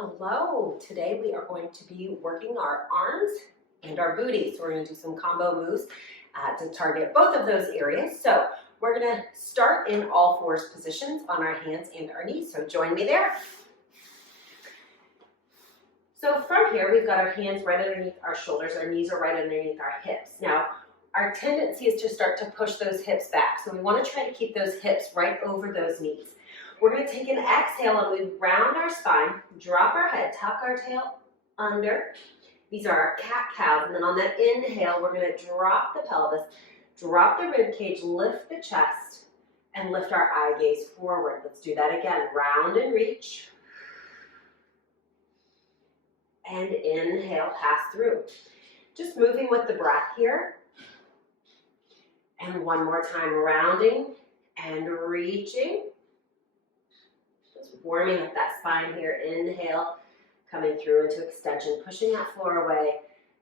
Hello, today we are going to be working our arms and our booty. So we're going to do some combo moves to target both of those areas. So we're going to start in all fours positions on our hands and our knees. So join me there. So from here, we've got our hands right underneath our shoulders. Our knees are right underneath our hips. Now, our tendency is to start to push those hips back. So we want to try to keep those hips right over those knees. We're going to take an exhale and we round our spine, drop our head, tuck our tail under. These are our cat-cows. And then on that inhale, we're going to drop the pelvis, drop the rib cage, lift the chest, and lift our eye gaze forward. Let's do that again. Round and reach. And inhale, pass through. Just moving with the breath here. And one more time, rounding and reaching. Just warming up that spine here. Inhale, coming through into extension, pushing that floor away,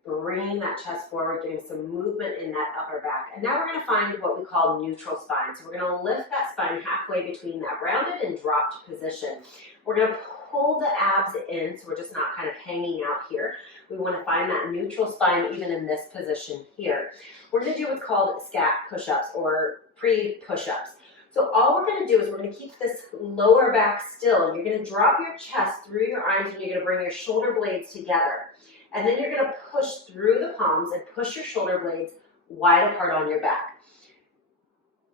bringing that chest forward, doing some movement in that upper back. And now we're going to find what we call neutral spine. So we're going to lift that spine halfway between that rounded and dropped position. We're going to pull the abs in, so we're just not kind of hanging out here. We want to find that neutral spine even in this position here. We're going to do what's called scat push-ups or pre-push-ups. So all we're going to do is we're going to keep this lower back still. You're going to drop your chest through your arms and you're going to bring your shoulder blades together. And then you're going to push through the palms and push your shoulder blades wide apart on your back.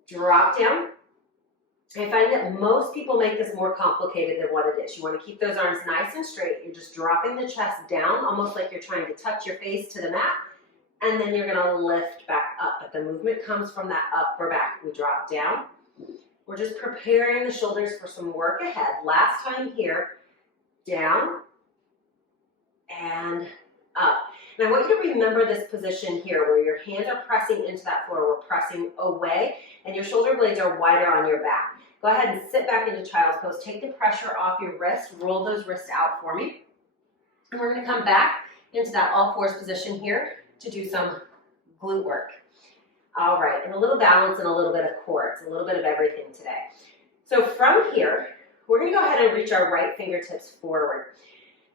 Drop down. I find that most people make this more complicated than what it is. You want to keep those arms nice and straight. You're just dropping the chest down, almost like you're trying to touch your face to the mat. And then you're going to lift back up. But the movement comes from that upper back. We drop down. We're just preparing the shoulders for some work ahead. Last time here, down and up. And I want you to remember this position here where your hands are pressing into that floor. We're pressing away and your shoulder blades are wider on your back. Go ahead and sit back into child's pose. Take the pressure off your wrists. Roll those wrists out for me. And we're going to come back into that all fours position here to do some glute work. All right, and a little balance and a little bit of core. It's a little bit of everything today. So from here, we're going to go ahead and reach our right fingertips forward.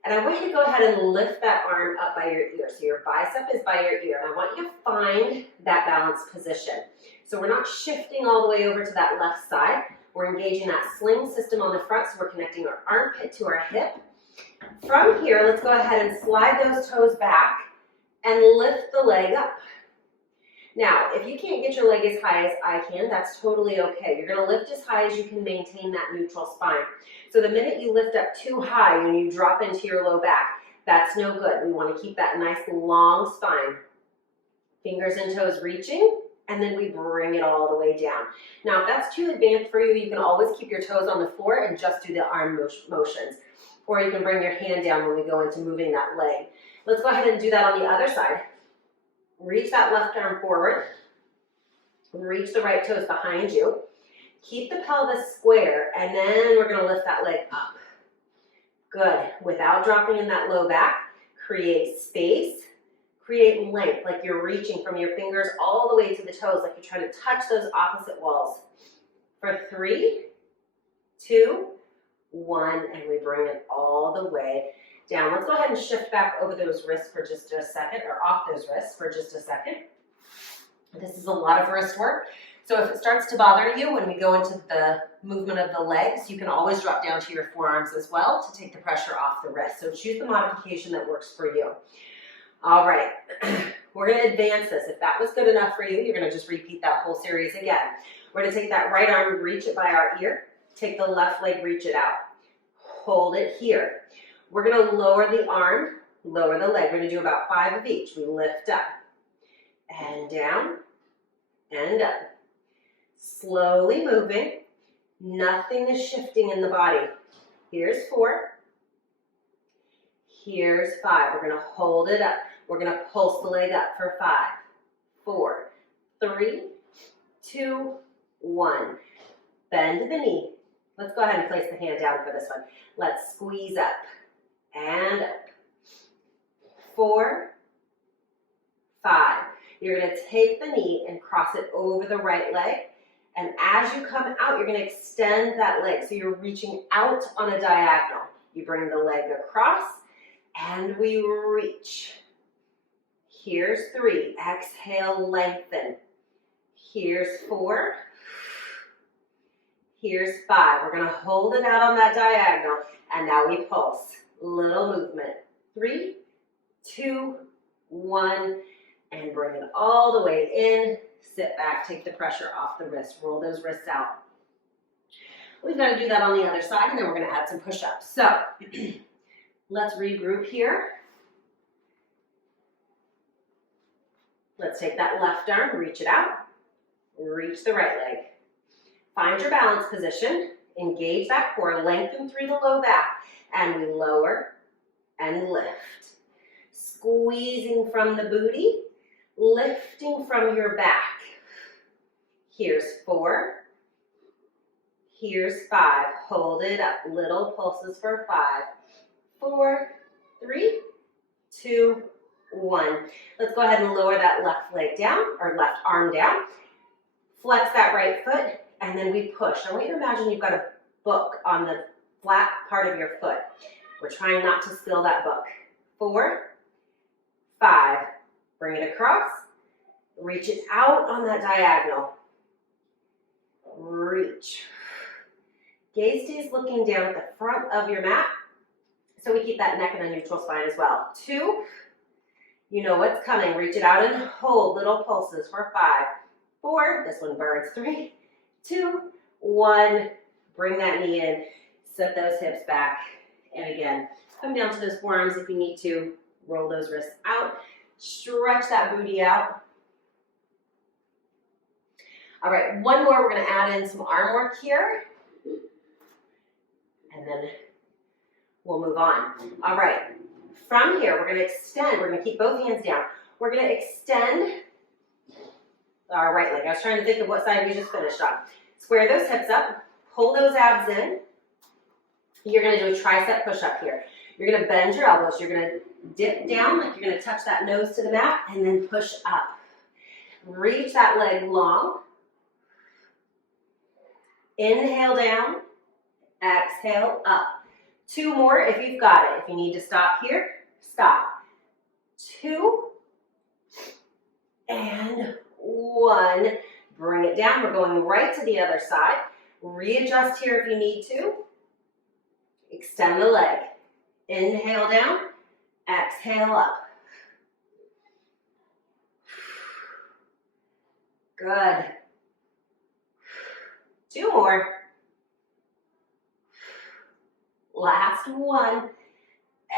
And I want you to go ahead and lift that arm up by your ear. So your bicep is by your ear. And I want you to find that balanced position. So we're not shifting all the way over to that left side. We're engaging that sling system on the front, so we're connecting our armpit to our hip. From here, let's go ahead and slide those toes back and lift the leg up. Now, if you can't get your leg as high as I can, that's totally okay. You're going to lift as high as you can maintain that neutral spine. So the minute you lift up too high and you drop into your low back, that's no good. We want to keep that nice long spine. Fingers and toes reaching, and then we bring it all the way down. Now, if that's too advanced for you, you can always keep your toes on the floor and just do the arm motions. Or you can bring your hand down when we go into moving that leg. Let's go ahead and do that on the other side. Reach that left arm forward. Reach the right toes behind you. Keep the pelvis square, and then we're going to lift that leg up. Good. Without dropping in that low back, create space, create length, like you're reaching from your fingers all the way to the toes, like you're trying to touch those opposite walls. For 3, 2, 1, and we bring it all the way down. Let's go ahead and shift back over those wrists for just a second, or off those wrists for just a second. This is a lot of wrist work. So if it starts to bother you when we go into the movement of the legs, you can always drop down to your forearms as well to take the pressure off the wrist. So choose the modification that works for you. All right, we're going to advance this. If that was good enough for you, you're going to just repeat that whole series again. We're going to take that right arm, reach it by our ear. Take the left leg, reach it out. Hold it here. We're going to lower the arm, lower the leg. We're going to do about 5 of each. We lift up and down and up. Slowly moving. Nothing is shifting in the body. Here's 4. Here's 5. We're going to hold it up. We're going to pulse the leg up for 5, 4, 3, 2, 1. Bend the knee. Let's go ahead and place the hand down for this one. Let's squeeze up and up. 4, 5. You're going to take the knee and cross it over the right leg. And as you come out, you're going to extend that leg. So you're reaching out on a diagonal. You bring the leg across, and we reach. Here's 3. Exhale, lengthen. Here's 4. Here's 5. We're going to hold it out on that diagonal, and now we pulse. Little movement. 3, 2, 1, and bring it all the way in. Sit back, take the pressure off the wrist. Roll those wrists out. We've got to do that on the other side, and then we're going to add some push-ups. So let's regroup here. Let's take that left arm, reach it out, reach the right leg. Find your balance position, engage that core, lengthen through the low back, and we lower and lift. Squeezing from the booty, lifting from your back. Here's 4. Here's 5. Hold it up. Little pulses for 5. 4, 3, 2, 1. Let's go ahead and lower that left leg down, or left arm down. Flex that right foot, and then we push. I want you to imagine you've got a book on the flat part of your foot. We're trying not to spill that book. 4, 5. Bring it across. Reach it out on that diagonal. Reach. Gaze stays looking down at the front of your mat, so we keep that neck in a neutral spine as well. 2, you know what's coming. Reach it out and hold. Little pulses for 5, 4, this one burns. 3, 2, 1. Bring that knee in. Set those hips back. And again, come down to those forearms if you need to. Roll those wrists out. Stretch that booty out. All right, one more. We're going to add in some arm work here. And then we'll move on. All right, from here, we're going to extend. We're going to keep both hands down. We're going to extend our right leg. I was trying to think of what side we just finished on. Square those hips up. Pull those abs in. You're going to do a tricep push-up here. You're going to bend your elbows. You're going to dip down like you're going to touch that nose to the mat and then push up. Reach that leg long. Inhale down. Exhale up. 2 more if you've got it. If you need to stop here, stop. 2 and 1. Bring it down. We're going right to the other side. Readjust here if you need to. Extend the leg. Inhale down. Exhale up. Good. 2 more. Last one.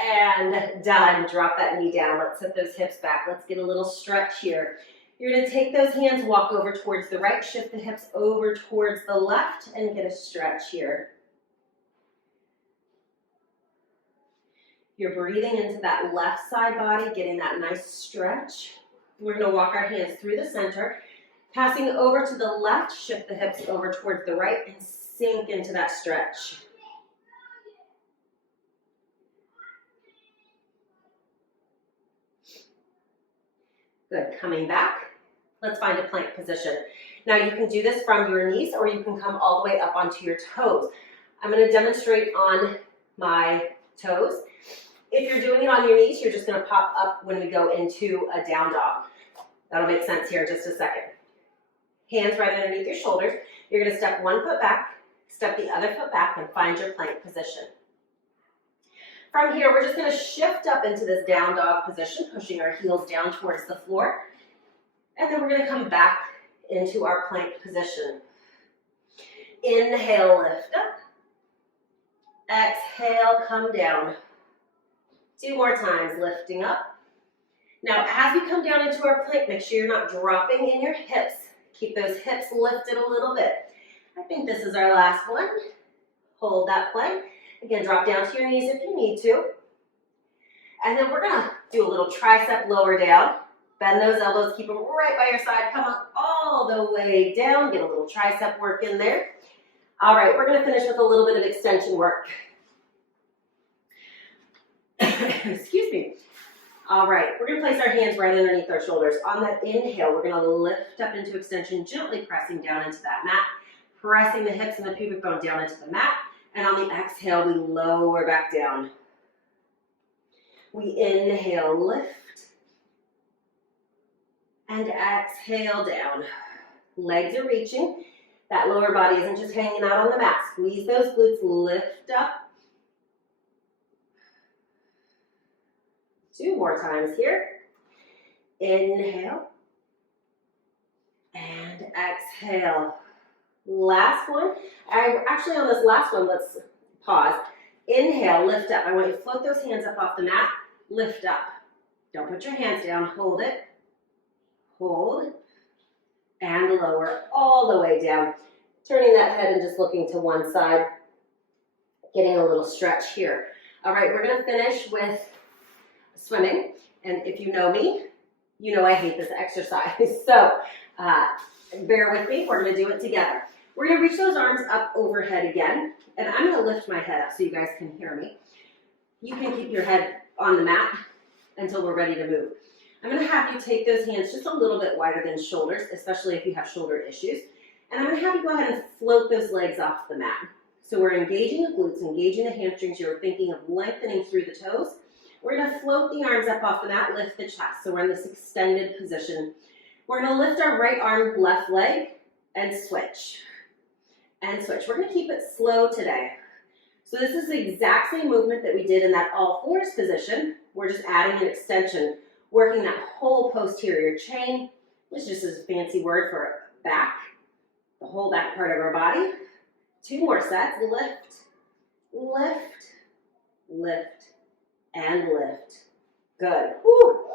And done. Drop that knee down. Let's set those hips back. Let's get a little stretch here. You're going to take those hands, walk over towards the right, shift the hips over towards the left, and get a stretch here. You're breathing into that left side body, getting that nice stretch. We're going to walk our hands through the center, passing over to the left, shift the hips over towards the right, and sink into that stretch. Good. Coming back. Let's find a plank position. Now you can do this from your knees or you can come all the way up onto your toes. I'm going to demonstrate on my toes. If you're doing it on your knees, you're just going to pop up when we go into a down dog. That'll make sense here in just a second. Hands right underneath your shoulders. You're going to step one foot back, step the other foot back, and find your plank position. From here, we're just going to shift up into this down dog position, pushing our heels down towards the floor. And then we're going to come back into our plank position. Inhale, lift up. Exhale, come down. 2 more times, lifting up. Now, as we come down into our plank, make sure you're not dropping in your hips. Keep those hips lifted a little bit. I think this is our last one. Hold that plank. Again, drop down to your knees if you need to. And then we're going to do a little tricep lower down. Bend those elbows, keep them right by your side. Come up all the way down. Get a little tricep work in there. All right, we're going to finish with a little bit of extension work. Excuse me. All right, we're going to place our hands right underneath our shoulders. On that inhale, we're going to lift up into extension, gently pressing down into that mat, pressing the hips and the pubic bone down into the mat. And on the exhale, we lower back down. We inhale, lift. And exhale down. Legs are reaching. That lower body isn't just hanging out on the mat. Squeeze those glutes, lift up. 2 more times here. Inhale. And exhale. Last one. Actually, on this last one, let's pause. Inhale, lift up. I want you to float those hands up off the mat. Lift up. Don't put your hands down. Hold it. Hold. And lower all the way down. Turning that head and just looking to one side. Getting a little stretch here. All right, we're going to finish with swimming. And if you know me, you know I hate this exercise. So bear with me. We're going to do it together. We're going to reach those arms up overhead again. And I'm going to lift my head up so you guys can hear me. You can keep your head on the mat until we're ready to move. I'm going to have you take those hands just a little bit wider than shoulders, especially if you have shoulder issues. And I'm going to have you go ahead and float those legs off the mat. So we're engaging the glutes, engaging the hamstrings. You're thinking of lengthening through the toes. We're going to float the arms up off the mat, lift the chest. So we're in this extended position. We're going to lift our right arm, left leg, and switch. And switch. We're going to keep it slow today. So this is the exact same movement that we did in that all fours position. We're just adding an extension, working that whole posterior chain, which just is a fancy word for back, the whole back part of our body. 2 more sets. Lift, lift, lift, and lift. Good. Woo.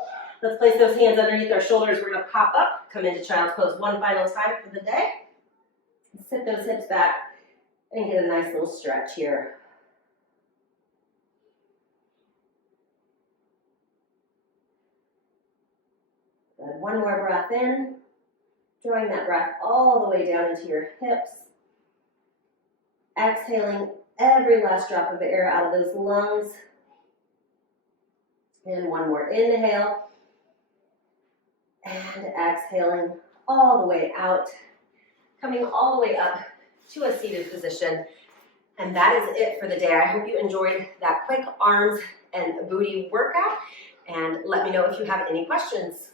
Let's place those hands underneath our shoulders. We're going to pop up, come into child's pose one final time for the day. Sit those hips back and get a nice little stretch here. Good. One more breath in, drawing that breath all the way down into your hips. Exhaling every last drop of air out of those lungs. And one more inhale. And exhaling all the way out. Coming all the way up to a seated position. And that is it for the day. I hope you enjoyed that quick arms and booty workout. And let me know if you have any questions.